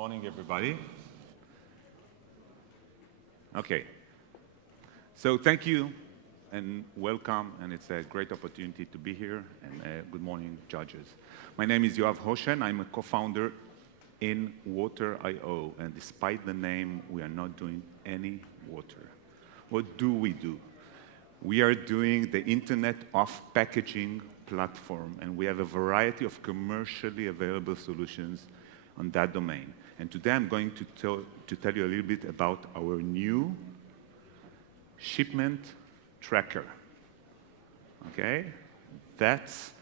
morning, everybody. Okay. So thank you and welcome, and it's a great opportunity to be here. And good morning, judges. My name is Yoav Hoshen. I'm a co-founder in Water.io, and despite the name, we are not doing any water. What do? We are doing the Internet of Packaging platform, and we have a variety of commercially available solutions on that domain. And today I'm going to tell you a little bit about our new shipment tracker. Okay? That's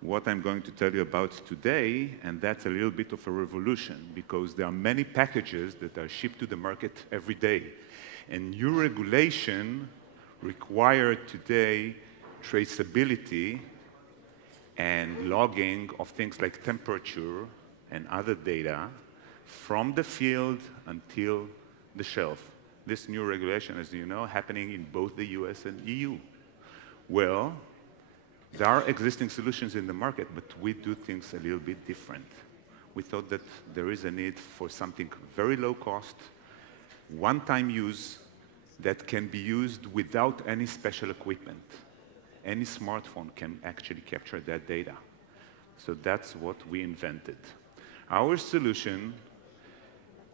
what I'm going to tell you about today, and that's a little bit of a revolution because there are many packages that are shipped to the market every day. And new regulation required today traceability and logging of things like temperature and other data from the field until the shelf. This new regulation, as you know, happening in both the US and EU. Well, there are existing solutions in the market, but we do things a little bit different. We thought that there is a need for something very low cost, one-time use that can be used without any special equipment. Any smartphone can actually capture that data. So that's what we invented. Our solution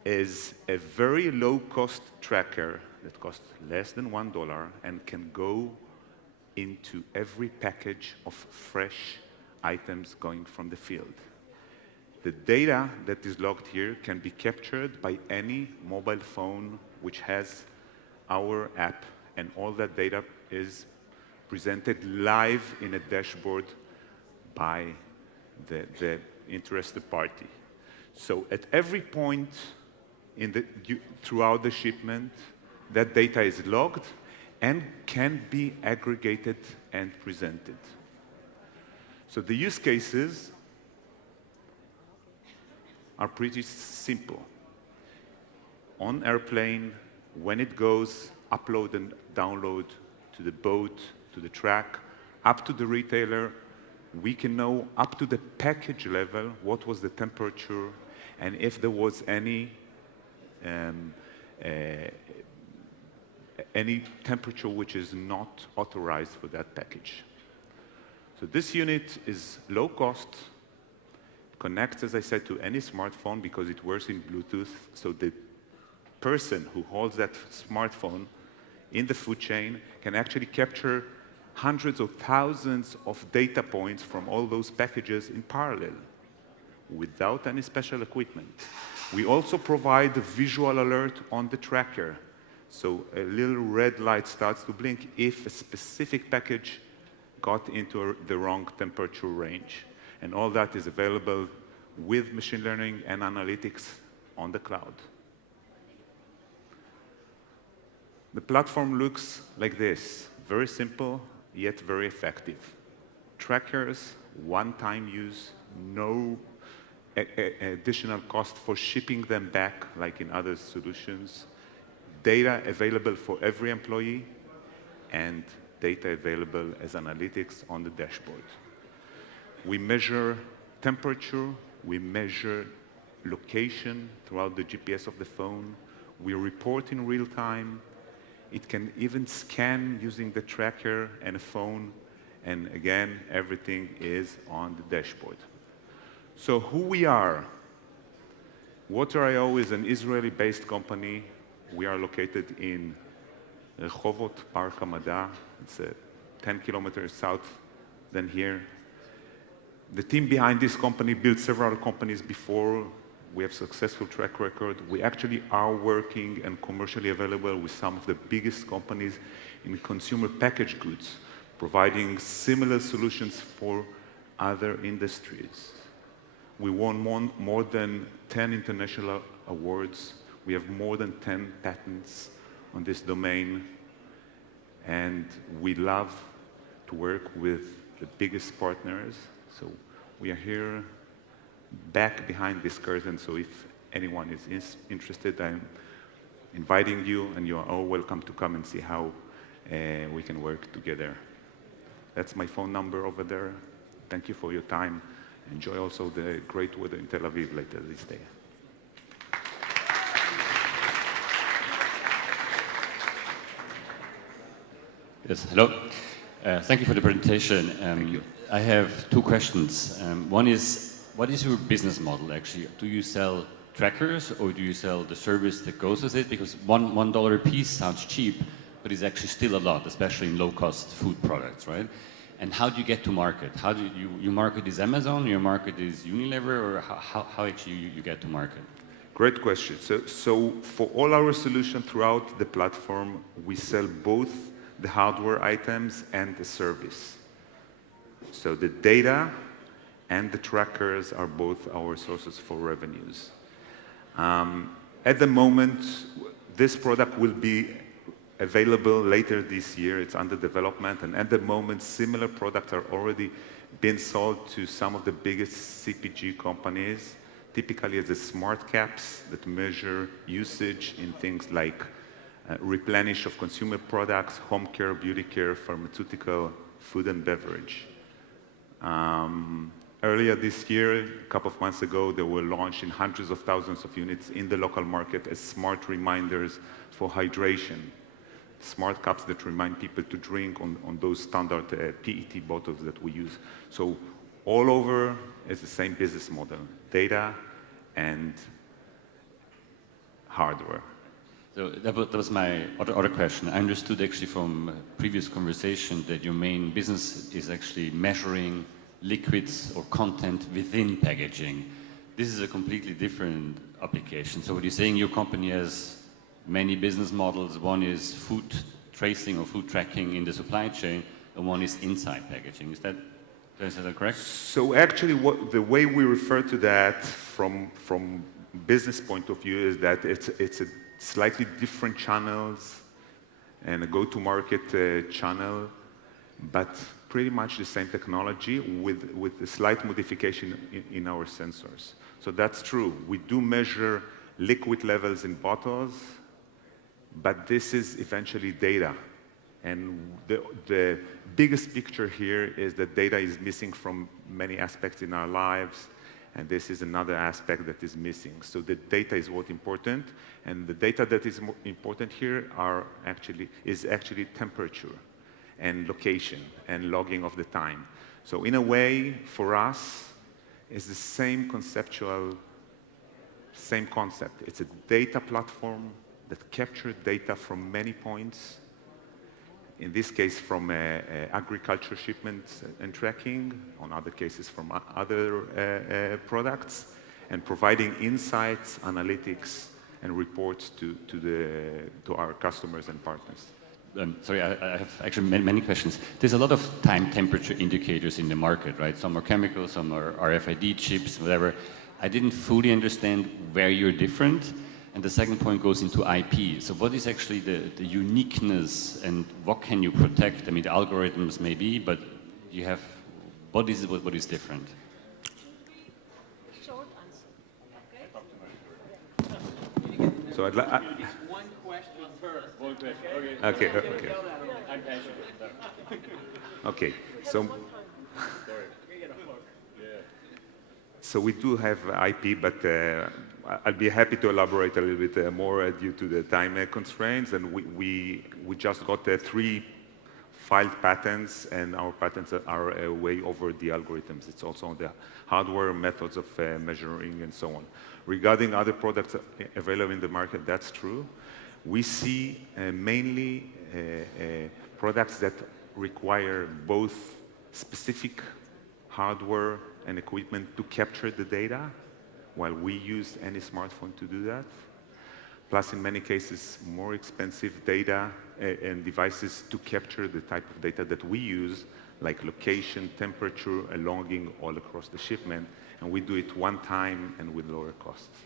is a very low-cost tracker that costs less than $1 and can go into every package of fresh items going from the field. The data that is logged here can be captured by any mobile phone which has our app, and all that data is presented live in a dashboard by the interested party. So at every point throughout the shipment, that data is logged and can be aggregated and presented. So the use cases are pretty simple. On airplane, when it goes, upload and download to the boat, to the track, up to the retailer, we can know up to the package level what was the temperature and if there was any temperature which is not authorized for that package. So this unit is low cost, connects, as I said, to any smartphone because it works in Bluetooth, so the person who holds that smartphone in the food chain can actually capture hundreds of thousands of data points from all those packages in parallel without any special equipment. We also provide a visual alert on the tracker. So a little red light starts to blink if a specific package got into the wrong temperature range. And all that is available with machine learning and analytics on the cloud. The platform looks like this. Very simple, yet very effective. Trackers, one-time use, no additional cost for shipping them back, like in other solutions. Data available for every employee, and data available as analytics on the dashboard. We measure temperature, we measure location throughout the GPS of the phone, we report in real time. It can even scan using the tracker and a phone, and again, everything is on the dashboard. So who we are? Water.io is an Israeli-based company. We are located in Rehovot, Park Hamada. It's 10 kilometers south than here. The team behind this company built several companies before. We have successful track record. We actually are working and commercially available with some of the biggest companies in consumer packaged goods, providing similar solutions for other industries. We won more than 10 international awards. We have more than 10 patents on this domain. And we love to work with the biggest partners. So we are here back behind this curtain. So if anyone is interested, I'm inviting you, and you are all welcome to come and see how we can work together. That's my phone number over there. Thank you for your time. Enjoy also the great weather in Tel Aviv later this day. Yes, hello. Thank you for the presentation. Thank you. I have two questions. One is, what is your business model actually? Do you sell trackers or do you sell the service that goes with it? Because $1 a piece sounds cheap, but it's actually still a lot, especially in low-cost food products, right? And how do you get to market? How do you market is Amazon, your market is Unilever, or how actually you get to market? Great question. So for all our solutions throughout the platform, we sell both the hardware items and the service. So the data and the trackers are both our sources for revenues. At the moment, this product will be available later this year. It's under development, and at the moment, similar products are already being sold to some of the biggest CPG companies, typically as the smart caps that measure usage in things like replenish of consumer products, home care, beauty care, pharmaceutical, food and beverage. Earlier this year, a couple of months ago, they were launched in hundreds of thousands of units in the local market as smart reminders for hydration. Smart cups that remind people to drink on those standard PET bottles that we use. So all over, it's the same business model, data and hardware. So that was my other question. I understood actually from a previous conversation that your main business is actually measuring liquids or content within packaging. This is a completely different application. So what you're saying, your company has many business models. One is food tracing or food tracking in the supply chain, and one is inside packaging. Is that correct? So actually, the way we refer to that from business point of view is that it's a slightly different channels and a go-to-market channel, but pretty much the same technology with a slight modification in our sensors. So that's true. We do measure liquid levels in bottles, but this is eventually data. And the biggest picture here is that data is missing from many aspects in our lives, and this is another aspect that is missing. So the data is what's important, and the data that is important here is actually temperature and location and logging of the time. So in a way, for us, it's the same concept. It's a data platform that captures data from many points, in this case from agriculture shipments and tracking, on other cases from other products, and providing insights, analytics, and reports to our customers and partners. Sorry, I have actually many questions. There's a lot of time temperature indicators in the market, right? Some are chemical, some are RFID chips, whatever. I didn't fully understand where you're different. And the second point goes into IP. So what is actually the uniqueness and what can you protect? I mean, the algorithms maybe, but you have, what is different? Short answer. Okay? So I'd like... One question first. One question, Okay. I'm passionate. Okay, so... So we do have IP, but I'll be happy to elaborate a little bit more due to the time constraints. And we just got 3 filed patents, and our patents are way over the algorithms. It's also on the hardware, methods of measuring, and so on. Regarding other products available in the market, that's true. We see mainly products that require both specific hardware and equipment to capture the data, while we use any smartphone to do that. Plus, in many cases, more expensive data and devices to capture the type of data that we use, like location, temperature, and logging all across the shipment. And we do it one time and with lower costs.